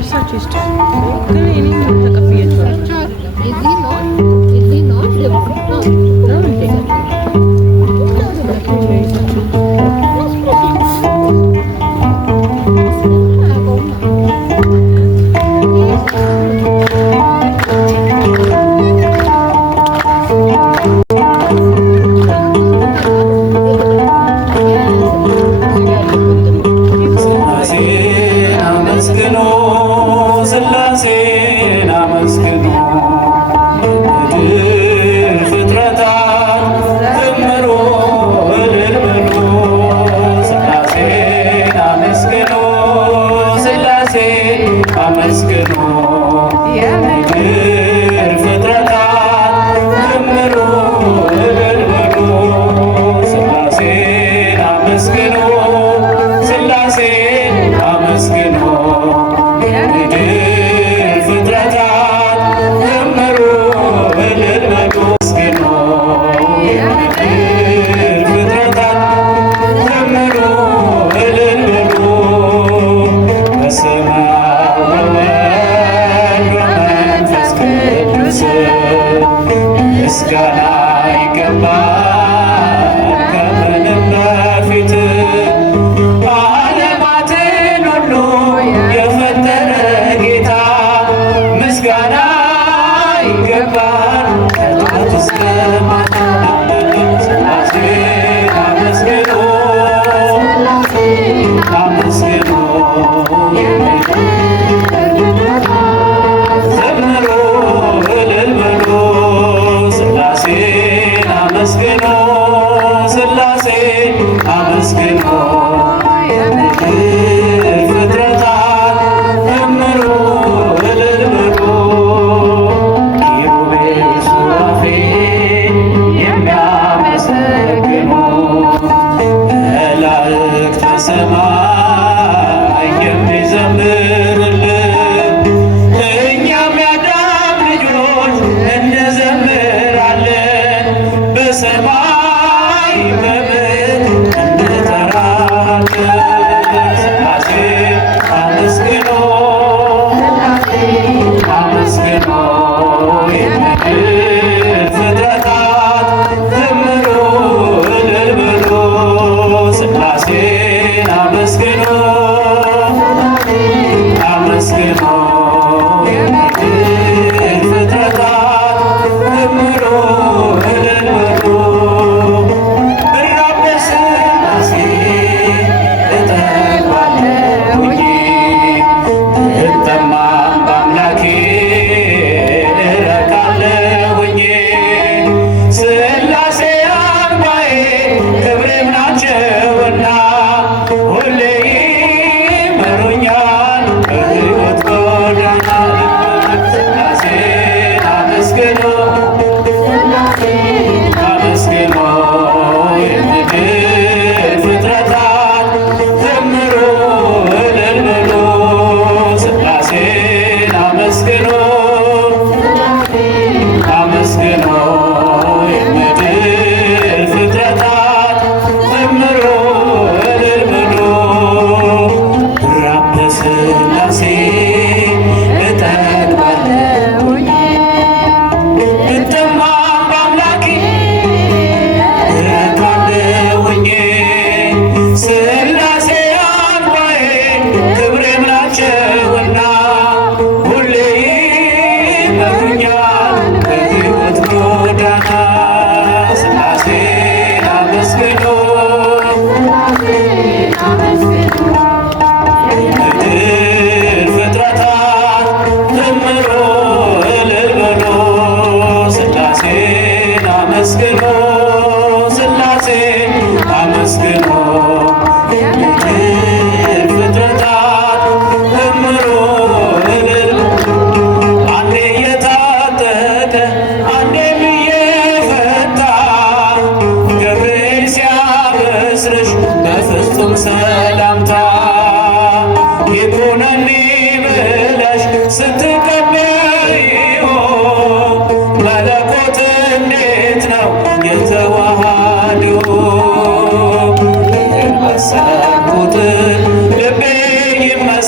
እሳቸው ይስጡ ግን እኔ ተቀብያቸዋለሁ።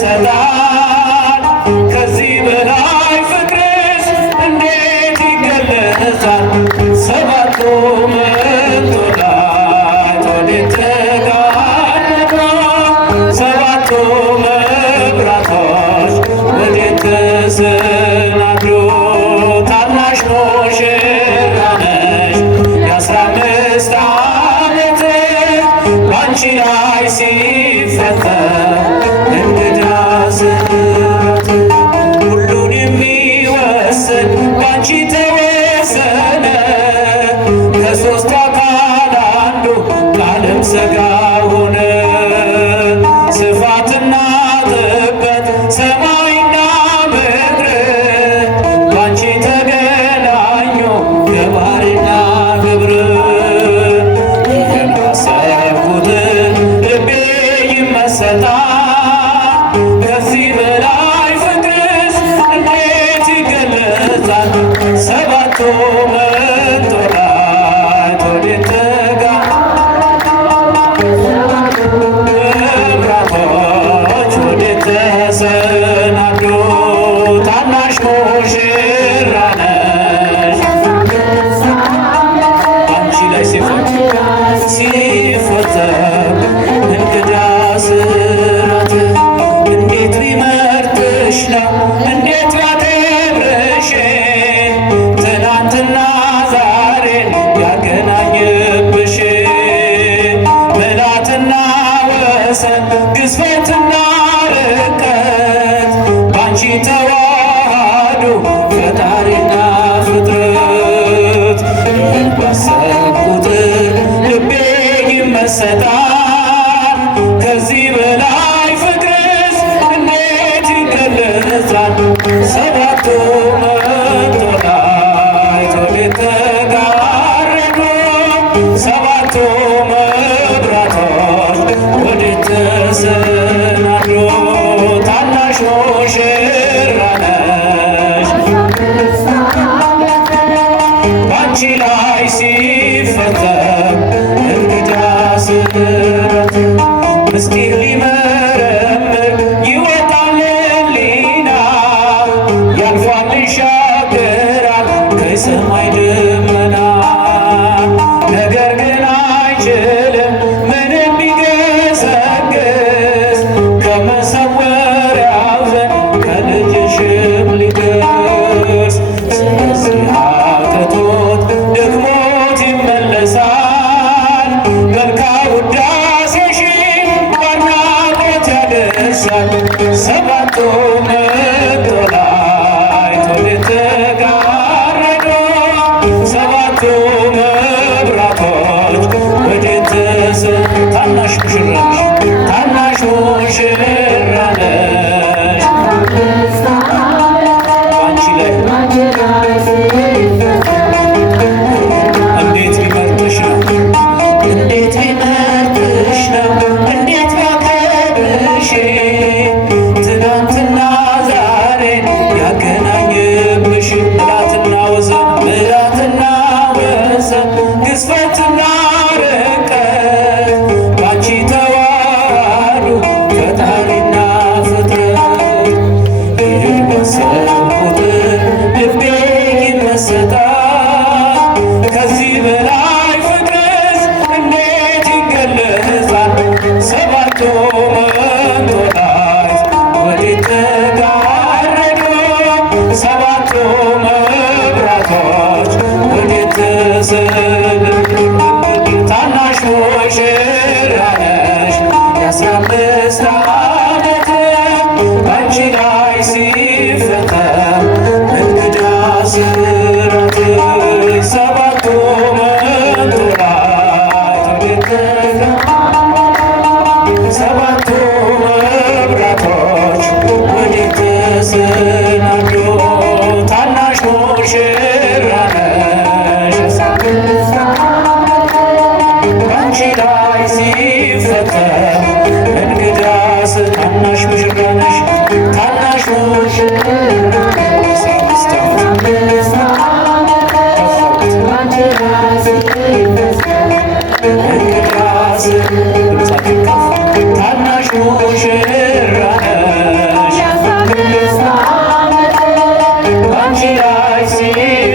ይመሰላል። ከዚህ በላይ ፍቅርስ እንዴት ይገለጻል? ሰባቱ መንጦላዕት ወዴት ተጋረዱ? ሰባቱ መብራቶች ወዴት ተሰናዱ? ታናሽ ሙሽራ ነሽ የ15 ዓመት ባንቺ ላይ ሲፈጠር እንግዳ ስራት ሁሉን የሚወስን ባንቺ ተወሰነ። ከሦስቱ አካል አንዱ ቃልም ሥጋ ሆነ። ስፋትና ጥበት ሰማይና ምድር ባንቺ ተገናኙ ገባሬና ግብር። ይህን ባሰብኩት ልቤ ይመሰጣል። ከዚህ በላይ ፍቅርስ እንዴት ይገለጻል? ሰባቱ መንጦላዕት ወዴት መብራቶች ወዴት ተሰናዱ? ታናሽ ሙሽራ ነሽ አንቺ ላይ ሲፈጸም እንግዳ ስራት እንዴት ቢመርጥሽ ነው እንዴት ቢያከብርሽ ትናንትና ዛሬን ያገናኝብሽ ምልዓትና ወሰን ግዝፈትና ርቀት ባንቺ ተዋሃዱ ፈጣሪና ፍጥረት። ይህን ባሰብኩት ልቤ ይመሰጣል። ከዚህ በላይ ፍቅርስ እንዴት ይገለጻል? ሰባቱ መንጦላዕት ወዴት ተጋረዱ? ሰባቱ መብራቶች ወዴት ተሰናዱ? ታናሽ ሙሽራ ነሽ ባንቺ ላይ ሲፈጸም እንግዳ ስራት ምስጢር ሊመረምር ይወጣል ሕሊና ያልፋል ይሻገራል ከሰማይ ደመና። ነገር ግን አይችልም ምንም ቢገሰግስ ከመሰወሪያው ዘንድ ከልጅሽም ሊደርስ። ስለዚህ አቅቶት ደክሞት ይመለሳል። መልካ ውዳሴሽን ባድናቆት ያደርሳል። ሰባቱ መንጦላዕት ወዴት ተጋረዱ? ሰባቱ መብራቶች ወዴት ታናሽ ሙሽራ ነሽ ታናሽ ሙሽራ ነሽ ባንቺ ላይ እንዴት ቢመርጥሽ ነው እንዴት ቢመርጥሽ ነው እንዴት ቢያከብርሽ ትናንትና ዛሬን ያገናኝብሽ ምልዓትና ወሰን ግዝፈትና ርቀት ባንቺ ተዋሃዱ ፈጣሪና ፍጥረት። ይህን ባሰብኩት ልቤ ይመሰጣል። ከዚህ በላይ ፍቅርስ እንዴት ይገለጻል? ሰባቱ መንጦላዕት ወዴት ተጋረዱ? ሰባቱ መብራቶች ወዴት ተሰናዱ? ታናሽ ሙሽራ ነሽ የ15 ዓመት ባንቺ ላይ ሲፈጠር እንግዳ ስራት። ሰባቱ መንጦላዕት ወዴት ሰባቱ መብራቶች ወዴት ተሰናዱ? ታናሽ ሙሽራ ነሽ ባንቺ ላይ ሲፈጠር እንግዳ ታናሽ ሙሽራ ነሽ ታናሽ ሙሽራ ታናሽ ሙሽራ ላይ